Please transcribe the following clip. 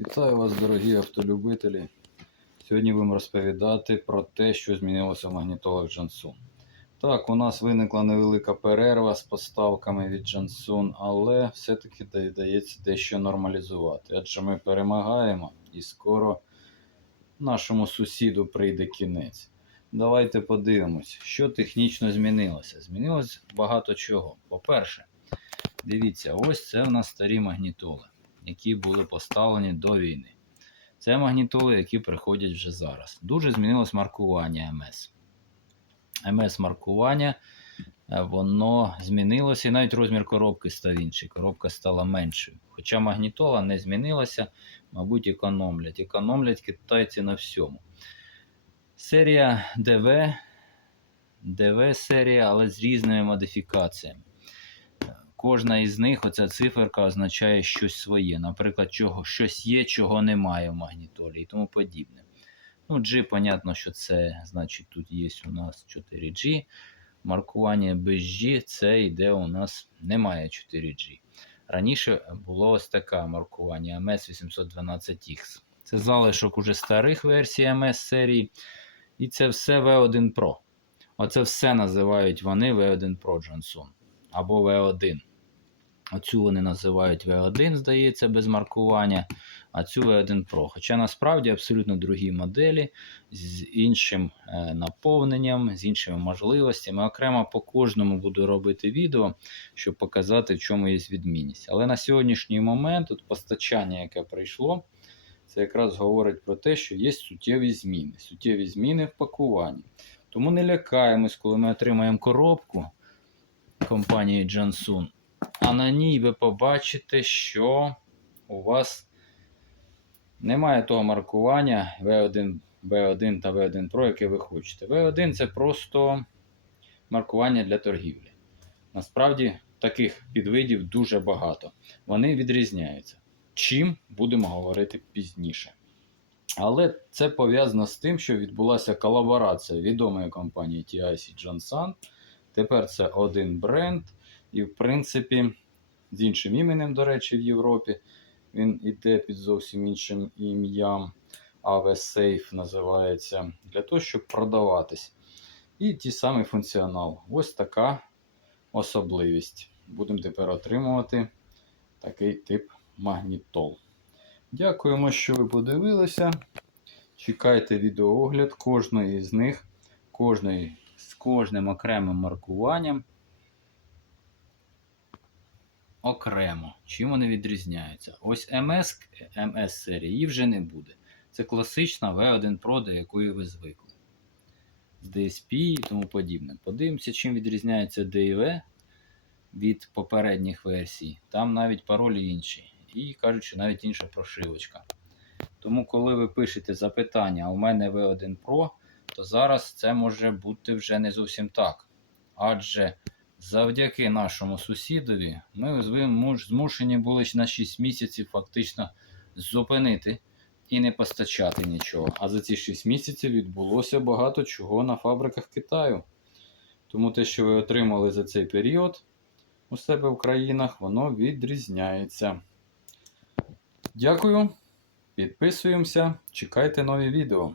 Вітаю вас, дорогі автолюбителі. Сьогодні будемо розповідати про те, що змінилося в магнітолах Jansun. Так, у нас виникла невелика перерва з поставками від Jansun, але все-таки дається дещо нормалізувати. Адже ми перемагаємо і скоро нашому сусіду прийде кінець. Давайте подивимось, що технічно змінилося. Змінилось багато чого. По-перше, дивіться, ось це в нас старі магнітоли які були поставлені до війни. Це магнітоли, які приходять вже зараз. Дуже змінилось маркування МС. МС-маркування, е, воно змінилося, і навіть розмір коробки став інший. Коробка стала меншою. Хоча магнітола не змінилася, мабуть, економлять. Економлять китайці на всьому. Серія ДВ, ДВ серія, але з різними модифікаціями. Кожна із них, оця циферка означає щось своє. Наприклад, чого, щось є, чого немає в магнітолі і тому подібне. Ну, G, понятно, що це значить тут є у нас 4G. Маркування без G це йде у нас немає 4G. Раніше було ось таке маркування MS812X. Це залишок уже старих версій MS серії. І це все V1 Pro. Оце все називають вони V1 Pro Johnson або V1. Оцю вони називають V1, здається, без маркування, а цю V1 Pro. Хоча насправді абсолютно другі моделі з іншим е, наповненням, з іншими можливостями. Окремо по кожному буду робити відео, щоб показати, в чому є відмінність. Але на сьогоднішній момент тут постачання, яке прийшло, це якраз говорить про те, що є суттєві зміни. Суттєві зміни в пакуванні. Тому не лякаємось, коли ми отримаємо коробку компанії Jansun. А на ній ви побачите, що у вас немає того маркування V1 V1 та V1 Pro, яке ви хочете. V1 це просто маркування для торгівлі. Насправді, таких підвидів дуже багато. Вони відрізняються. Чим будемо говорити пізніше. Але це пов'язано з тим, що відбулася колаборація відомої компанії TIC Johnson. Тепер це один бренд. І, в принципі, з іншим іменем, до речі, в Європі. Він іде під зовсім іншим ім'ям. AVSafe називається, для того, щоб продаватись. І ті самий функціонал. Ось така особливість. Будемо тепер отримувати такий тип магнітол. Дякуємо, що ви подивилися. Чекайте відеоогляд кожної з них, кожної, з кожним окремим маркуванням окремо. Чим вони відрізняються? Ось МС МС серії її вже не буде. Це класична V1 Pro, до якої ви звикли. З DSP і тому подібне. Подивимося, чим відрізняється DIV від попередніх версій. Там навіть паролі інші. І кажуть, що навіть інша прошивочка. Тому, коли ви пишете запитання, у мене V1 Pro, то зараз це може бути вже не зовсім так. Адже Завдяки нашому сусідові ми змушені були на 6 місяців фактично зупинити і не постачати нічого. А за ці 6 місяців відбулося багато чого на фабриках Китаю. Тому те, що ви отримали за цей період у себе в країнах, воно відрізняється. Дякую, підписуємося, чекайте нові відео.